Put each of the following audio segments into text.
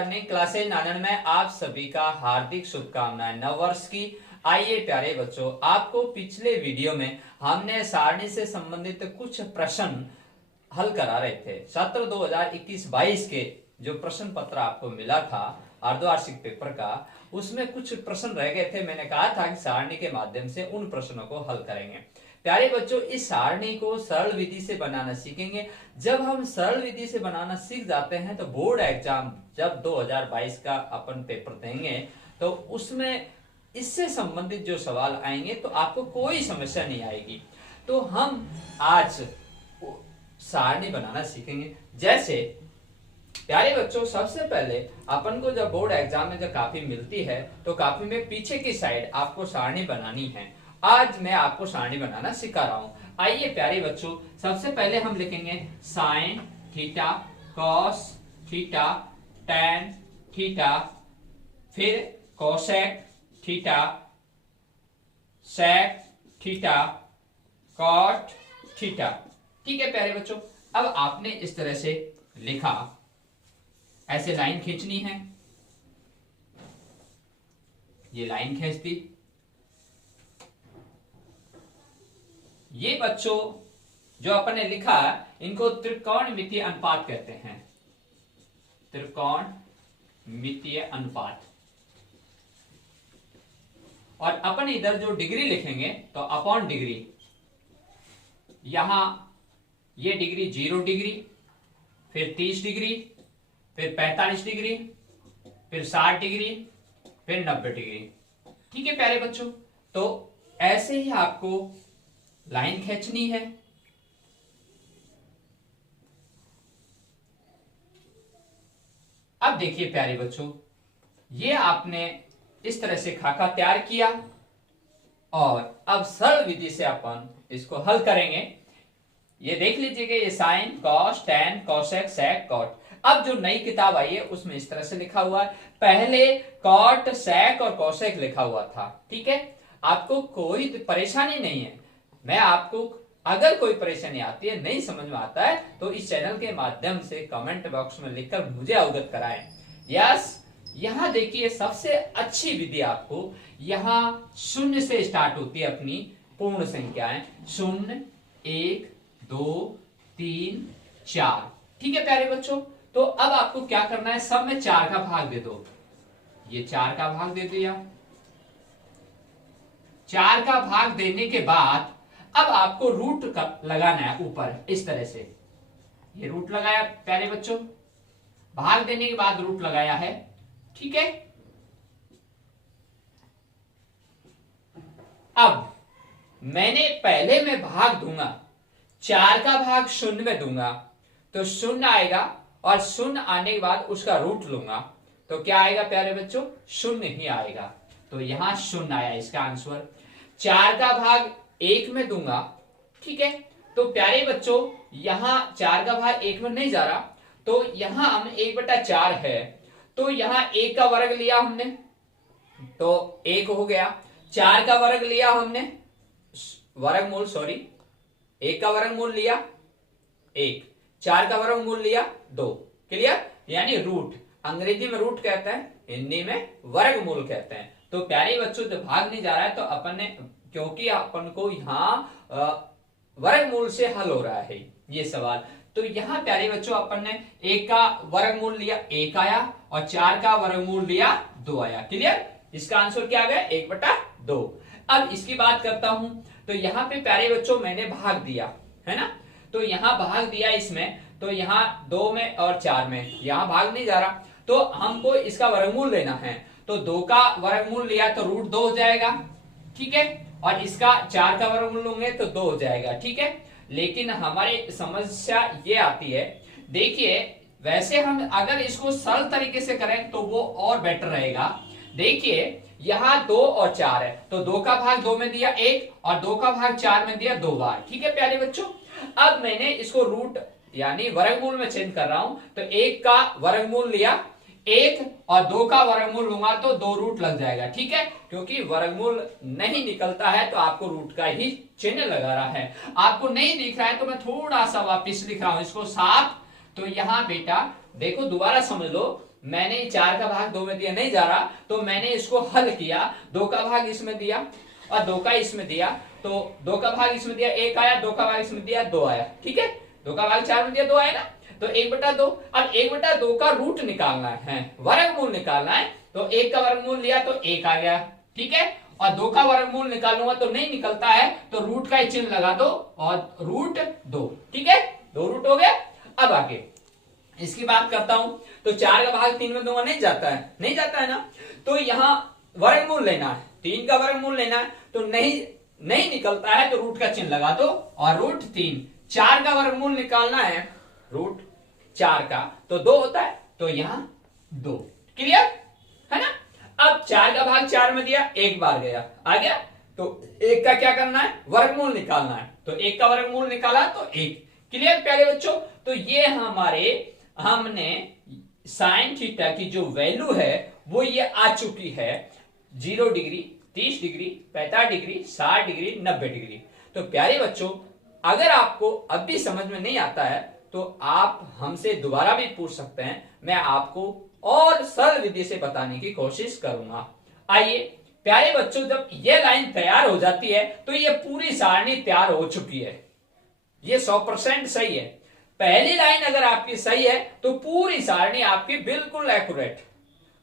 Learning classes नानन में आप सभी का हार्दिक शुभकामनाएं नव वर्ष की। आइए प्यारे बच्चों, आपको पिछले वीडियो में हमने सारणी से संबंधित कुछ प्रश्न हल करा रहे थे। सत्र 2021-22 के जो प्रश्न पत्र आपको मिला था अर्धवार्षिक पेपर का, उसमें कुछ प्रश्न रह गए थे। मैंने कहा था कि सारणी के माध्यम से उन प्रश्नों को हल करेंगे। प्यारे बच्चों, इस सारणी को सरल विधि से बनाना सीखेंगे। जब हम सरल विधि से बनाना सीख जाते हैं तो बोर्ड एग्जाम जब 2022 का अपन पेपर देंगे तो उसमें इससे संबंधित जो सवाल आएंगे तो आपको कोई समस्या नहीं आएगी। तो हम आज सारणी बनाना सीखेंगे। जैसे प्यारे बच्चों, सबसे पहले अपन को जब बोर्ड एग्जाम में जब कॉपी मिलती है तो कॉपी में पीछे की साइड आपको सारणी बनानी है। आज मैं आपको सारणी बनाना सिखा रहा हूं। आइए प्यारे बच्चों, सबसे पहले हम लिखेंगे sine theta, cos theta, tan theta, फिर cosec theta, sec theta, cot theta. ठीक है प्यारे बच्चों, अब आपने इस तरह से लिखा, ऐसे लाइन खींचनी है। ये लाइन खींच दी। ये बच्चों जो अपन ने लिखा इनको त्रिकोणमितीय अनुपात कहते हैं। त्रिकोणमितीय अनुपात। और अपन इधर जो डिग्री लिखेंगे तो अपॉन डिग्री, यहां ये डिग्री 0 डिग्री, फिर 30 डिग्री, फिर 45 डिग्री, फिर 60 डिग्री, फिर 90 डिग्री। ठीक है प्यारे बच्चों, तो ऐसे ही आपको लाइन खींचनी है। अब देखिए प्यारे बच्चों, ये आपने इस तरह से खाका तैयार किया और अब सरल विधि से अपन इसको हल करेंगे। ये देख लीजिएगा, ये साइन, कॉस, टैन, कोसेक, सेक, कॉट। अब जो नई किताब आई है उसमें इस तरह से लिखा हुआ है। पहले कॉट, सेक और कोसेक लिखा हुआ था। ठीक है, आपको कोई परेशानी नहीं है। मैं आपको अगर कोई परेशानी आती है, नहीं समझ में आता है, तो इस चैनल के माध्यम से कमेंट बॉक्स में लिखकर मुझे अवगत कराएं। यस, यहां देखिए सबसे अच्छी विधि आपको, यहां शून्य से स्टार्ट होती है अपनी पूर्ण संख्याएं। 0, 1, 2, 3, 4। ठीक है प्यारे बच्चों, तो अब आपको क्या करना है, सब में 4 का भाग दे दो। ये 4 का भाग दे दिया। 4 का भाग देने के बाद अब आपको रूट लगाना है ऊपर इस तरह से। ये रूट लगाया प्यारे बच्चों, भाग देने के बाद रूट लगाया है। ठीक है, अब मैंने पहले में भाग दूंगा, 4 का भाग 0 में दूंगा तो 0 आएगा और 0 आने के बाद उसका रूट लूंगा तो क्या आएगा प्यारे बच्चों, 0 ही आएगा। तो यहां 0 आया इसका आंसर। 4 का भाग 1 में दूंगा। ठीक है, तो प्यारे बच्चों यहां 4 का भाग 1 में नहीं जा रहा, तो यहां हम 1/4 है, तो यहां 1 का वर्ग लिया हमने तो 1 हो गया। 4 का वर्ग लिया हमने, वर्गमूल, सॉरी, 1 का वर्गमूल लिया 1, 4 का वर्गमूल लिया 2। क्लियर, यानी रूट। अंग्रेजी में रूट कहते हैं, हिंदी में वर्गमूल कहते हैं। तो प्यारे बच्चों जब भाग नहीं जा रहा है तो अपन ने, क्योंकि अपन को यहाँ वर्गमूल से हल हो रहा है ये सवाल, तो यहाँ प्यारे बच्चों अपन ने 1 का वर्गमूल लिया 1 आया और 4 का वर्गमूल लिया 2 आया। क्लियर, इसका आंसर क्या आ गया, 1/2। अब इसकी बात करता हूं, तो यहाँ पे प्यारे बच्चों मैंने भाग दिया है ना, तो यहाँ भाग दिया इसमें, तो यहाँ 2 में और 4 में, यहाँ भाग नहीं जा रहा, तो हमको इसका वर्गमूल लेना है। तो 2 का वर्गमूल लिया तो रूट 2 हो जाएगा। ठीक है, और इसका 4 का वर्गमूल लूंगे तो 2 हो जाएगा। ठीक है, लेकिन हमारी समस्या ये आती है, देखिए वैसे हम अगर इसको सरल तरीके से करें तो वो और बेटर रहेगा। देखिए यहाँ 2 और 4 है, तो 2 का भाग 2 में दिया 1 और 2 का भाग 4 में दिया 2 बार। ठीक है प्यारे बच्चों, अब मैंने इसको रूट यानी वर्गमूल में चेंज कर रहा हूं, तो 1 का वर्गमूल लिया 1 और 2 का वर्गमूल लूंगा तो 2 रूट लग जाएगा। ठीक है, क्योंकि वर्गमूल नहीं निकलता है तो आपको रूट का ही चिन्ह लगा रहा है। आपको नहीं दिख रहा है तो मैं थोड़ा सा वापिस लिख रहा हूं इसको साफ। तो यहां बेटा देखो, दोबारा समझ लो, मैंने 4 का भाग 2 में दिया, नहीं जा रहा, तो मैंने इसको हल किया, 2 का भाग इसमें दिया और 2 का इसमें दिया, तो 2 का भाग इसमें दिया 1 आया, 2 का भाग इसमें दिया 2 आया, ठीक है। 2 का भाग 4 में दिया 2 आया ना, तो 1/2। अब 1/2 का रूट निकालना है, वर्गमूल निकालना है, तो 1 का वर्गमूल लिया तो 1 आ गया, ठीक है। और 2 का वर्गमूल निकालूंगा तो नहीं निकलता है, तो रूट का चिन्ह लगा दो और रूट 2, ठीक है, 2 रूट हो गया। अब आगे इसकी बात करता हूं, तो 4 का भाग 3 में दूंगा, नहीं जाता है, नहीं जाता है ना, तो यहां वर्गमूल लेना है, 3 का वर्गमूल लेना है, तो नहीं निकलता है, तो रूट का चिन्ह लगा दो और रूट 3। 4 का वर्गमूल निकालना है, रूट 4 का, तो 2 होता है, तो यहां 2, क्लियर है ना। अब 4 का भाग 4 में दिया, एक बार गया, आ गया, तो 1 का क्या करना है, वर्गमूल निकालना है, तो 1 का वर्गमूल निकाला तो 1, क्लियर प्यारे बच्चों। तो ये हमने साइन थीटा की जो वैल्यू है वो ये आ चुकी है, 0 degree, 30 degree, 45 degree, 60 degree, 90 degree. तो प्यारे बच्चों, अगर आपको अब भी समझ में नहीं आता है तो आप हमसे दोबारा भी पूछ सकते हैं, मैं आपको और सरल विधि से बताने की कोशिश करूंगा। आइए प्यारे बच्चों, जब ये लाइन तैयार हो जाती है तो ये पूरी सारणी तैयार हो चुकी है, ये 100% सही है। पहली लाइन अगर आपकी सही है तो पूरी सारणी आपकी बिल्कुल एक्यूरेट,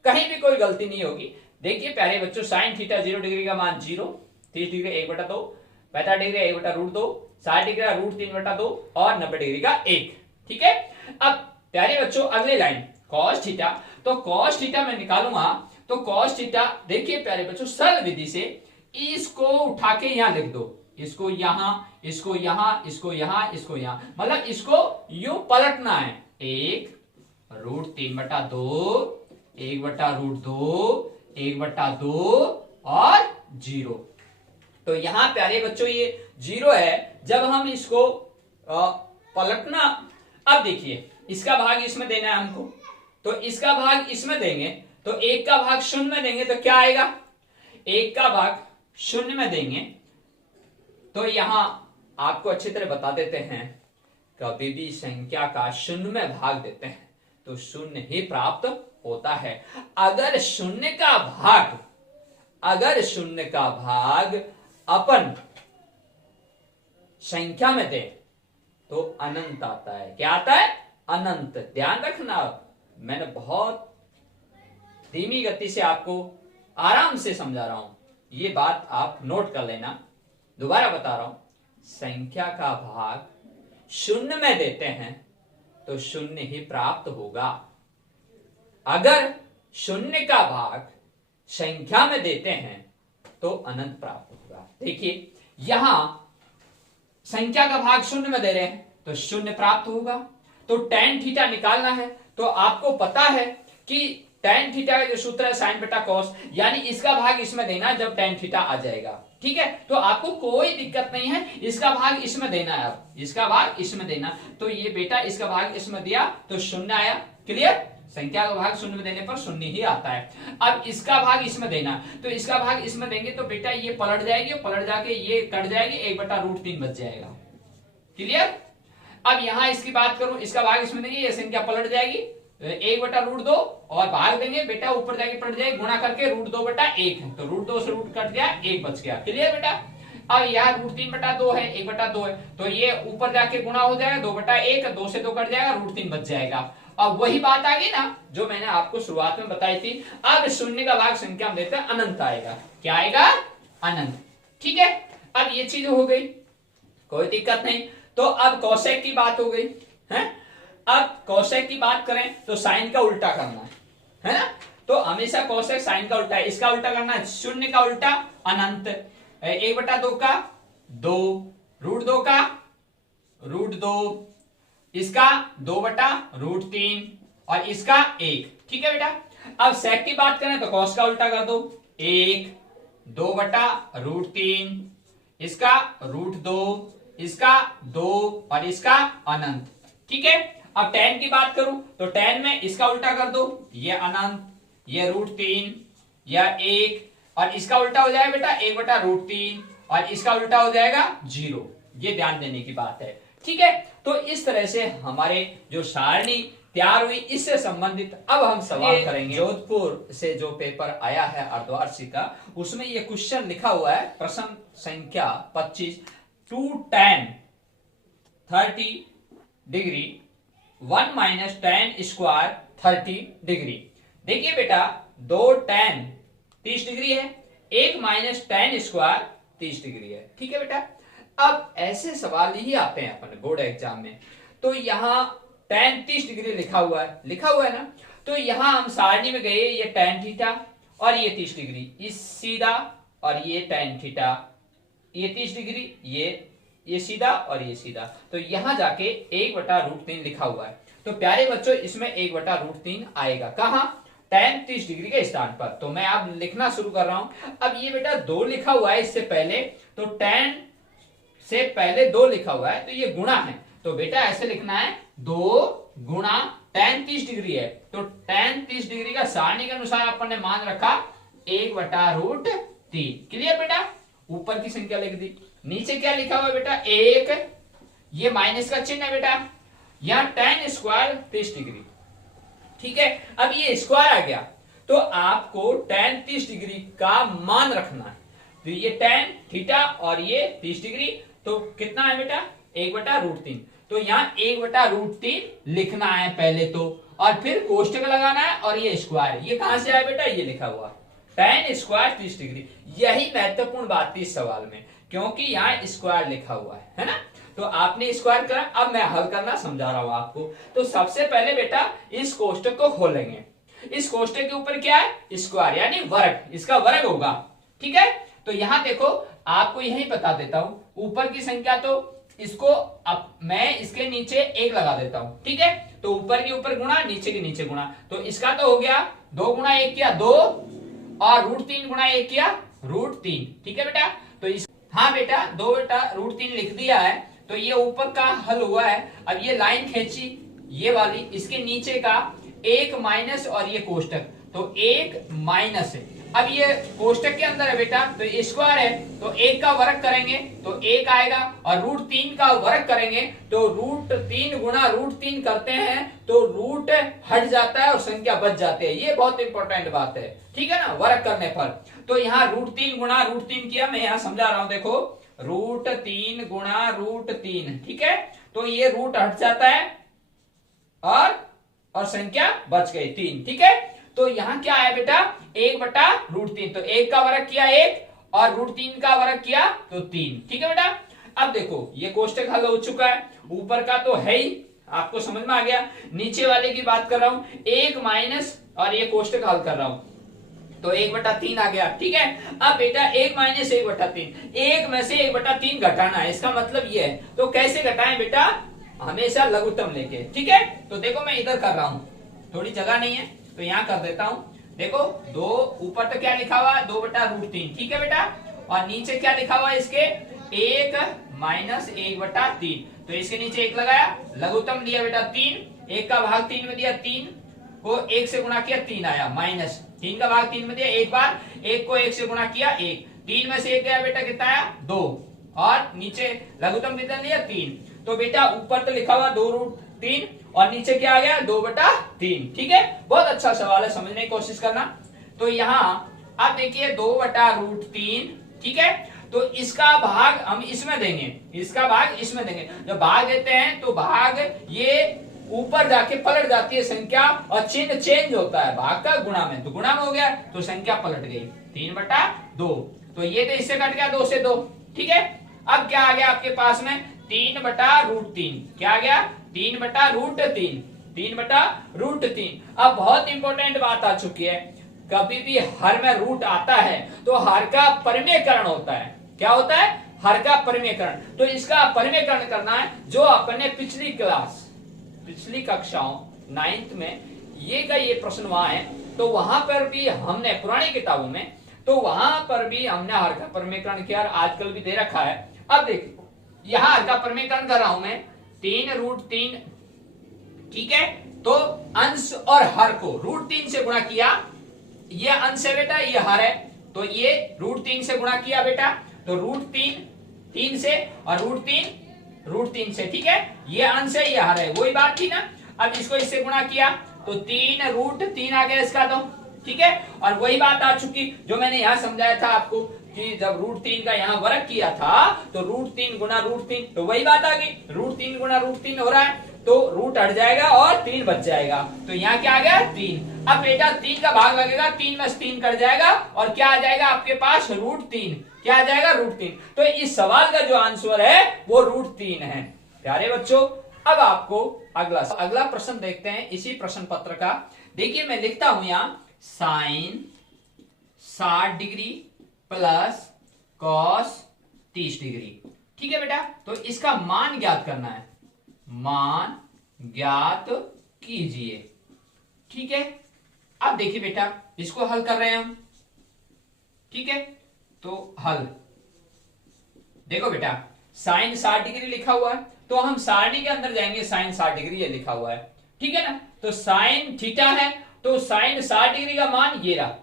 कहीं भी कोई गलती नहीं होगी। देखिए प्यारे बच्चों, साइन थीटा 0 डिग्री का मान 0, 30 डिग्री 1/2, 45 डिग्री 1/√2, 60 डिग्री का √3/2 और 90 डिग्री का 1, ठीक है। अब प्यारे बच्चों अगली लाइन cos थीटा, तो cos थीटा मैं निकालूंगा, तो cos थीटा देखिए प्यारे बच्चों, सरल विधि से इसको उठा के यहां लिख दो, इसको यहां, इसको यहां, इसको यहां, इसको यहां, मतलब इसको यूं पलटना है, 1√3/2, 1/√2, 1/2 और 0। तो यहां प्यारे बच्चों ये 0 है, जब हम इसको पलटना, अब देखिए इसका भाग इसमें देना है हमको, तो इसका भाग इसमें देंगे, तो 1 का भाग 0 में देंगे तो क्या आएगा, 1 का भाग 0 में देंगे, तो यहां आपको अच्छी तरह बता देते हैं, कभी भी संख्या का 0 में भाग देते हैं तो 0 ही प्राप्त होता है। अगर 0 का भाग अपन संख्या में दे तो अनंत आता है, क्या आता है, अनंत। ध्यान रखना, मैंने बहुत धीमी गति से आपको आराम से समझा रहा हूं, ये बात आप नोट कर लेना। दोबारा बता रहा हूं, संख्या का भाग 0 में देते हैं तो 0 ही प्राप्त होगा। अगर 0 का भाग संख्या में देते हैं तो अनंत प्राप्त होगा। देखिए यहां संख्या का भाग 0 में दे रहे हैं तो 0 प्राप्त होगा। तो tan थीटा निकालना है, तो आपको पता है कि tan थीटा का जो सूत्र है साइन बेटा कॉस, यानी इसका भाग इसमें देना जब tan थीटा आ जाएगा, ठीक है। तो आपको कोई दिक्कत नहीं है, इसका भाग इसमें देना है, अब इसका भाग इसमें देना, तो ये बेटा इसका भाग इसमें दिया तो 0 आया, क्लियर। संख्या का भाग 0 में देने पर 0 ही आता है। अब इसका भाग इसमें देना, तो इसका भाग इसमें देंगे तो बेटा ये पलट जाएगी, पलट जाके ये कट जाएगी, 1/√3 बच जाएगा, क्लियर। अब यहां इसकी बात करूं, इसका भाग इसमें देंगे, ये संख्या पलट जाएगी, 1/√2 और भाग देंगे बेटा, ऊपर जाके पलट जाएगी, गुणा करके √2/1 है, तो √2 से रूट कट गया, 1 बच गया, क्लियर बेटा। अब यहाँ √3/2 है, 1/2 है, तो ये ऊपर जाके गुणा हो जाएगा, 2/1, 2 से 2 कट जाएगा, √3 बच जाएगा। अब वही बात आ गई ना जो मैंने आपको शुरुआत में बताई थी। अब 0 का भाग संख्या में देते हैं, अनंत आएगा, क्या आएगा, अनंत, ठीक है। अब ये चीज हो गई, कोई दिक्कत नहीं। तो अब कौशेक की बात हो गई है। अब कौशेक की बात करें तो साइन का उल्टा करना है ना, तो हमेशा कौशेक साइन का उल्टा है, इसका उल्टा करना है, 0 का उल्टा अनंत, 1/2 का 2, √2 का √2, इसका 2/√3 और इसका 1, ठीक है बेटा। अब सेक की बात करें तो कॉस का उल्टा कर दो, 1, 2/√3, इसका √2, इसका 2 और इसका अनंत, ठीक है। अब tan की बात करूं तो tan में इसका उल्टा कर दो, ये अनंत, ये √3, यह 1 और इसका उल्टा हो जाएगा बेटा 1/√3 और इसका उल्टा हो जाएगा 0। ये ध्यान देने की बात है, ठीक है। तो इस तरह से हमारे जो सारणी तैयार हुई। इससे संबंधित अब हम सवाल करेंगे। जोधपुर से जो पेपर आया है अर्धवार्षिक का, उसमें ये क्वेश्चन लिखा हुआ है, प्रश्न संख्या 25, 2 tan 30 degree 1 minus tan square 30 degree. देखिए बेटा, 2 tan 30 डिग्री है, 1 माइनस tan स्क्वायर 30 डिग्री है। ठीक है बेटा, अब ऐसे सवाल ही आते हैं अपने बोर्ड एग्जाम में। तो यहाँ tan 30 डिग्री लिखा हुआ है ना, तो यहाँ हम सारणी में गए, ये tan थीटा और ये 30 डिग्री, इस सीधा और ये tan थीटा, ये 30 डिग्री, ये सीधा और ये सीधा। तो यहां जाके 1/√3 लिखा हुआ है। तो प्यारे बच्चों, इसमें 1/√3 आएगा कहां? tan 30 डिग्री के स्थान पर। तो मैं अब लिखना शुरू कर रहा हूं। अब ये बेटा 2 लिखा हुआ है इससे पहले, तो tan से पहले 2 लिखा हुआ है, तो ये गुणा है। तो बेटा ऐसे लिखना है, 2 गुणा tan 30 डिग्री है, तो tan 30 डिग्री का सारणी के अनुसार अपन ने मान रखा 1/√3। क्लियर बेटा? ऊपर की संख्या लिख दी, नीचे क्या लिखा हुआ है बेटा? 1, ये माइनस का चिन्ह है बेटा, यहां tan स्क्वायर 30 डिग्री। ठीक है, अब ये स्क्वायर आ गया, तो आपको tan 30 डिग्री का मान रखना है। तो ये tan थीटा और ये 30 डिग्री, तो कितना है बेटा? 1/√3। तो यहाँ 1/√3 लिखना है पहले तो, और फिर कोष्टक लगाना है, और ये स्क्वायर, ये कहां से आया बेटा? ये लिखा हुआ tan स्क्वायर 30 डिग्री। यही महत्वपूर्ण बात थी इस सवाल में, क्योंकि यहाँ स्क्वायर लिखा हुआ है ना। तो आपने स्क्वायर करा, अब मैं हल करना समझा रहा हूं आपको। तो सबसे पहले बेटा इस कोष्टक को खोलेंगे। इस कोष्टक के ऊपर क्या है? स्क्वायर, यानी वर्ग, इसका वर्ग होगा। ठीक है, तो यहां देखो, आपको यही बता देता हूं, ऊपर की संख्या तो इसको अब मैं इसके नीचे 1 लगा देता हूं। ठीक है, तो ऊपर के ऊपर गुणा, नीचे के नीचे गुणा, तो इसका तो हो गया 2 गुणा 1 किया 2, और √3 गुणा 1 किया √3। ठीक है बेटा, तो इस हाँ बेटा 2/√3 लिख दिया है। तो ये ऊपर का हल हुआ है। अब ये लाइन खींची, ये वाली, इसके नीचे का 1 माइनस और ये कोष्टक, तो 1 माइनस है। अब ये कोष्टक के अंदर है बेटा, तो ये स्क्वायर है, तो 1 का वर्ग करेंगे तो 1 आएगा, और √3 का वर्ग करेंगे तो √3 गुणा √3 करते हैं तो रूट हट जाता है और संख्या बच जाती है। ये बहुत इंपॉर्टेंट बात है, ठीक है ना, वर्ग करने पर। तो यहाँ √3 गुणा √3 किया, मैं यहाँ समझा रहा हूं, देखो √3 गुणा √3, ठीक है, तो ये रूट हट जाता है और संख्या बच गई 3। ठीक है, तो यहाँ क्या है बेटा? 1/√3, तो 1 का वर्ग किया 1 और √3 का वर्ग किया तो 3। ठीक है बेटा, अब देखो ये कोष्टक हल हो चुका है, ऊपर का तो है ही, आपको समझ में आ गया। नीचे वाले की बात कर रहा हूं, 1 माइनस और ये कोष्टक हल कर रहा हूं, तो 1/3 आ गया। ठीक है, अब बेटा 1 माइनस 1/3, 1 में से 1/3 घटाना है, इसका मतलब ये है। तो कैसे घटाएं बेटा? हमेशा लघुत्तम लेके। ठीक है, तो देखो मैं इधर कर रहा हूं, थोड़ी जगह नहीं है तो यहां कर देता हूं। देखो 2 ऊपर तो क्या लिखा हुआ है? 2/√3। ठीक है बेटा, और नीचे क्या लिखा हुआ है इसके? 1 माइनस 1/3, तो इसके नीचे 1 लगाया, लघुत्तम दिया बेटा 3, 1 का भाग 3 में दिया, 3 को 1 से गुणा किया 3 आया, माइनस 3 का भाग 3 में दिया, एक बार 1 को 1 से गुणा किया 1, 3 में से 1 गया बेटा, कितना आया? 2, और नीचे लघुत्तम कितना दिया? 3। तो बेटा ऊपर तो लिखा हुआ 2√3 और नीचे क्या आ गया? 2/3। ठीक है, बहुत अच्छा सवाल है, समझने की कोशिश करना। तो यहाँ अब देखिए 2/√3, ठीक है, तो इसका भाग हम इसमें देंगे, इसका भाग इसमें देंगे। जब भाग देते हैं तो भाग ये ऊपर जाके पलट जाती है संख्या, और चिन्ह चेंज होता है भाग का गुणा में, तो गुणा में हो गया तो संख्या पलट गई 3/2। तो ये तो इससे कट गया 2 से 2। ठीक है, अब क्या आ गया आपके पास में? 3/√3। क्या आ गया? 3/√3, 3/√3। अब बहुत इंपॉर्टेंट बात आ चुकी है, कभी भी हर में रूट आता है तो हर का परिमेयकरण होता है। क्या होता है? हर का परिमेयकरण। तो इसका परिमेयकरण करना है, जो अपने पिछली कक्षाओं 9th में ये प्रश्न वहां है, तो वहां पर भी हमने पुरानी किताबों में, तो वहां पर भी हमने हर का परिमेयकरण किया, आजकल भी दे रखा है। अब देखिए यहां हर का परिमेयकरण कर रहा हूं मैं, 3√3। ठीक है, तो अंश और हर को √3 से गुणा किया, ये अंश है बेटा, ये हर है, तो ये √3 से गुणा किया बेटा, तो √3 3 से और √3 से। ठीक है, ये अंश है, ये हर है, वही बात थी ना। अब इसको इससे गुणा किया तो 3√3 आ गया इसका, तो ठीक है। और वही बात आ चुकी जो मैंने यहाँ समझाया था आपको कि जब √3 का यहाँ वर्ग किया था तो √3 गुना √3, तो वही बात आ गई, √3 गुना √3 हो रहा है तो रूट हट जाएगा और 3 बच जाएगा, तो यहाँ क्या आ गया 3। अब बेटा 3 का भाग लगेगा, 3 में 3 कट जाएगा और क्या आ जाएगा आपके पास √3, क्या आ जाएगा √3। तो इस सवाल का जो आंसर है वो √3 है। प्यारे बच्चों, अब आपको अगला प्रश्न देखते हैं इसी प्रश्न पत्र का। देखिए मैं लिखता हूं यहां sine 60 degree plus cos 30 degree, ठीक है बेटा। तो इसका मान ज्ञात करना है, मान ज्ञात कीजिए, ठीक है। अब देखिए बेटा इसको हल कर रहे हैं हम, ठीक है। तो हल देखो बेटा, साइन 60 डिग्री लिखा हुआ है तो हम सारणी के अंदर जाएंगे, साइन 60 डिग्री ये लिखा हुआ है, ठीक है ना। तो साइन थीटा है तो साइन 60 डिग्री का मान ये रहा,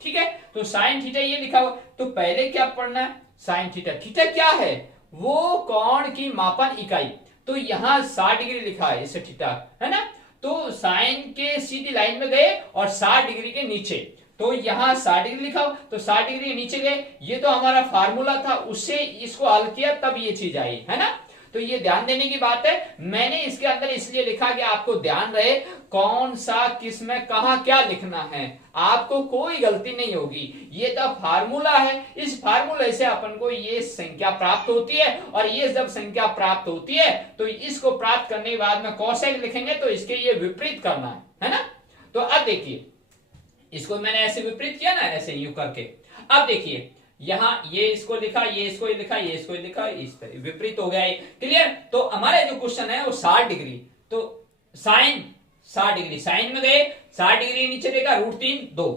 ठीक है। तो साइन थीटा ये लिखा हुआ, तो पहले क्या पढ़ना है, साइन थीटा। थीटा क्या है, वो कोण की मापन इकाई, तो यहां 60 डिग्री लिखा है इसे थीटा, है ना। तो साइन के सीधी लाइन में गए और 60 डिग्री के नीचे, तो यहां 60 डिग्री लिखा हो तो 60 डिग्री के नीचे गए, ये तो हमारा फार्मूला था, उससे इसको हल किया तब ये चीज आई, है ना। तो ये ध्यान देने की बात है, मैंने इसके अंदर इसलिए लिखा कि आपको ध्यान रहे कौन सा किस में कहा क्या लिखना है, आपको कोई गलती नहीं होगी। ये तो फार्मूला है, इस फार्मूले से अपन को ये संख्या प्राप्त होती है और ये जब संख्या प्राप्त होती है तो इसको प्राप्त करने के बाद में कौशल लिखेंगे तो इसके ये विपरीत करना है ना। तो अब देखिए इसको मैंने ऐसे विपरीत किया ना, ऐसे यू करके। अब देखिए यहां ये इसको लिखा, ये इसको लिखा, ये इसको लिखा, इस तरह विपरीत हो गया है, क्लियर। तो हमारे जो क्वेश्चन है वो 60 डिग्री, तो साइन 60 डिग्री, साइन में गए 60 डिग्री नीचे देगा √3 2,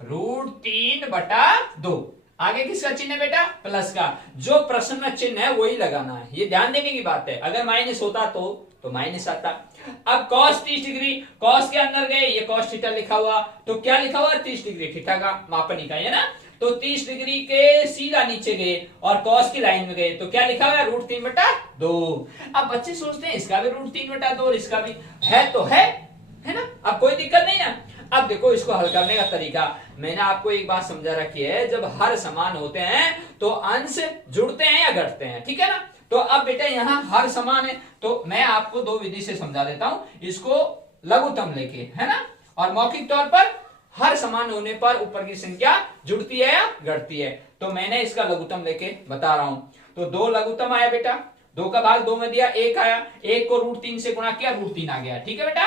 √3/2। आगे किसका चिन्ह है बेटा, प्लस का। जो प्रश्न में चिन्ह है वही लगाना है, ये ध्यान देने की बात है। अगर माइनस होता तो माइनस आता। अब cos 30 डिग्री, cos के अंदर गए, ये cos थीटा लिखा हुआ, तो क्या लिखा हुआ 30 डिग्री, थीटा का मापन इकाई है ना। तो 30 डिग्री के सीधा नीचे गए और cos की लाइन में गए, तो क्या लिखा हुआ है √3/2। अब बच्चे सोचते हैं इसका भी √3/2 और इसका भी है, तो है ना, अब कोई दिक्कत नहीं ना। अब देखो इसको हल करने का तरीका, मैंने आपको एक बात समझा रखी है, जब हर समान होते हैं तो अंश जुड़ते हैं या घटते हैं, ठीक है ना। तो अब बेटा यहाँ हर समान है तो मैं आपको दो विधि से समझा देता हूं, इसको लघुत्तम लेके, है ना, और मौखिक तौर पर हर समान होने पर ऊपर की संख्या जुड़ती है या घटती है। तो मैंने इसका लघुत्तम लेके बता रहा हूं। तो 2 लघुत्तम आया बेटा, 2 का भाग 2 में दिया, 1 आया, 1 को √3 से गुणा किया, √3 आ गया, ठीक है बेटा।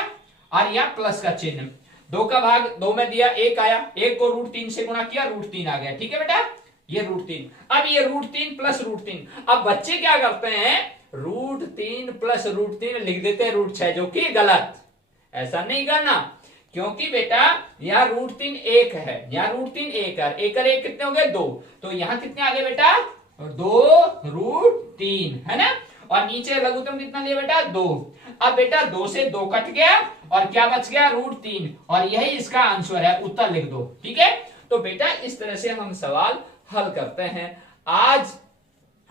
और यह प्लस का चिन्ह, 2 का भाग 2 में दिया, 1 आया, 1 को √3 से गुणा किया, √3 आ गया, ठीक है बेटा। ये √3, अब ये √3 प्लस √3। अब बच्चे क्या करते हैं, √3 प्लस √3 लिख देते हैं √6, जो कि गलत, ऐसा नहीं करना, क्योंकि बेटा यहाँ √3 1 है, यहाँ √3 1 है, 1 और 1 कितने हो गए 2, तो यहाँ कितने आ गए बेटा 2√3, है ना। और नीचे लघुत्तम कितना लिया बेटा 2। अब बेटा 2 से 2 कट गया और क्या बच गया √3, और यही इसका आंसर है, उत्तर लिख दो, ठीक है। तो बेटा इस तरह से हम सवाल हल करते हैं। आज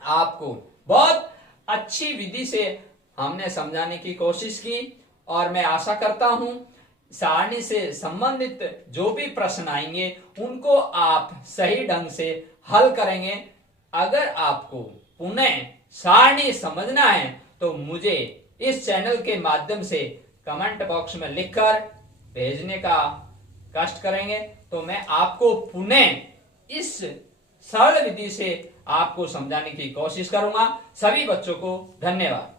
आपको बहुत अच्छी विधि से हमने समझाने की कोशिश की और मैं आशा करता हूं सारणी से संबंधित जो भी प्रश्न आएंगे उनको आप सही ढंग से हल करेंगे। अगर आपको पुनः सारणी समझना है तो मुझे इस चैनल के माध्यम से कमेंट बॉक्स में लिखकर भेजने का कष्ट करेंगे, तो मैं आपको पुनः इस सरल विधि से आपको समझाने की कोशिश करूंगा। सभी बच्चों को धन्यवाद।